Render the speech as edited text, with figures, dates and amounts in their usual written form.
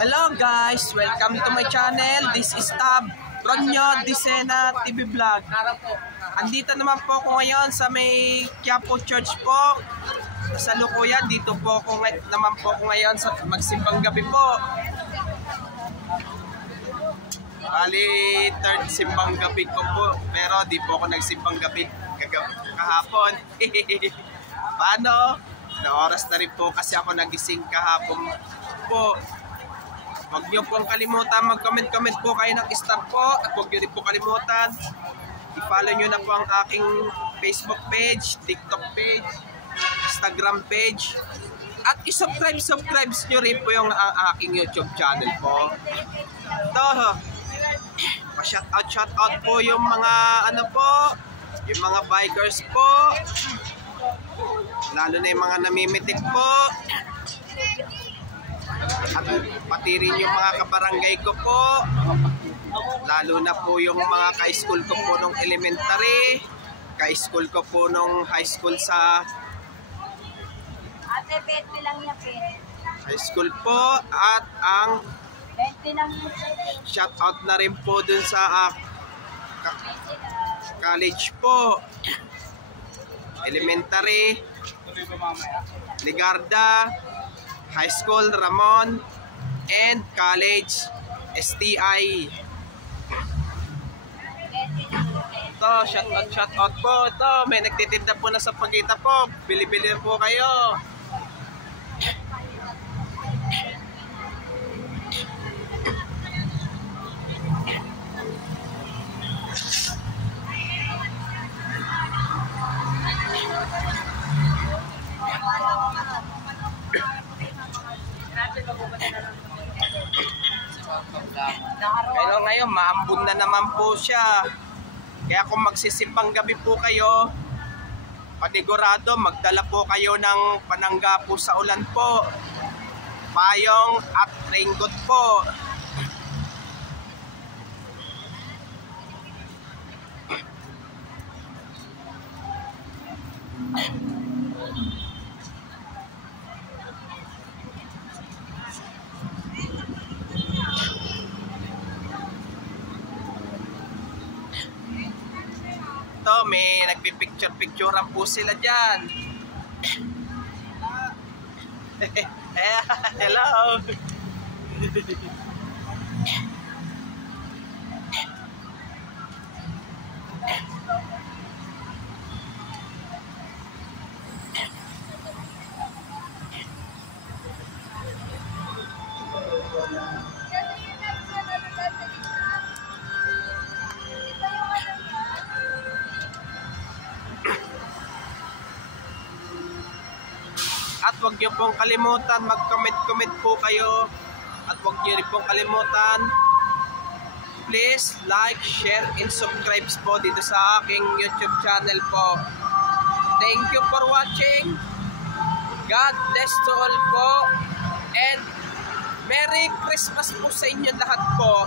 Hello guys, welcome to my channel. This is Tab Ronyo Disena TV Vlog. Andito naman po ako ngayon sa may Quiapo Church po. Sa Lukuyan, dito po ako naman po ako ngayon sa magsimbang gabi po. Bali, third simbang gabi ko po. Pero di po ako nagsimbang gabi kahapon. Paano? Na oras na rin po kasi ako nagising kahapon po. Huwag niyo pong kalimutan mag-comment po kayo ng star po. At huwag niyo rin po kalimutan i-follow niyo na po ang aking Facebook page, TikTok page, Instagram page. At i-subscribe niyo rin po yung aking YouTube channel po. Ito, pa-shoutout po yung mga yung mga bikers po. Lalo na yung mga namimitik po. At pati rin yung mga kabarangay ko po. Lalo na po yung mga ka-school ko po nung elementary, ka-school ko po nung high school sa high school po. At ang shoutout na rin po dun sa college po, elementary Ligarda, high school Ramon, and college STI. Ito, shoutout po. Ito, may nagtitinda po na sa Pagita po. Bili-bili po kayo. Pero ngayon, maambon na naman po siya. Kaya kung magsisimbang gabi po kayo, panigurado, magdala po kayo ng panangga po sa ulan po, payong at raincoat po. Ito, may nagpipicture-picturean po sila dyan. Hello. At huwag niyo pong kalimutan mag-comment po kayo. At huwag niyo rin pong kalimutan, please like, share, and subscribe po dito sa aking YouTube channel po. Thank you for watching. God bless to all po. And Merry Christmas po sa inyo lahat po.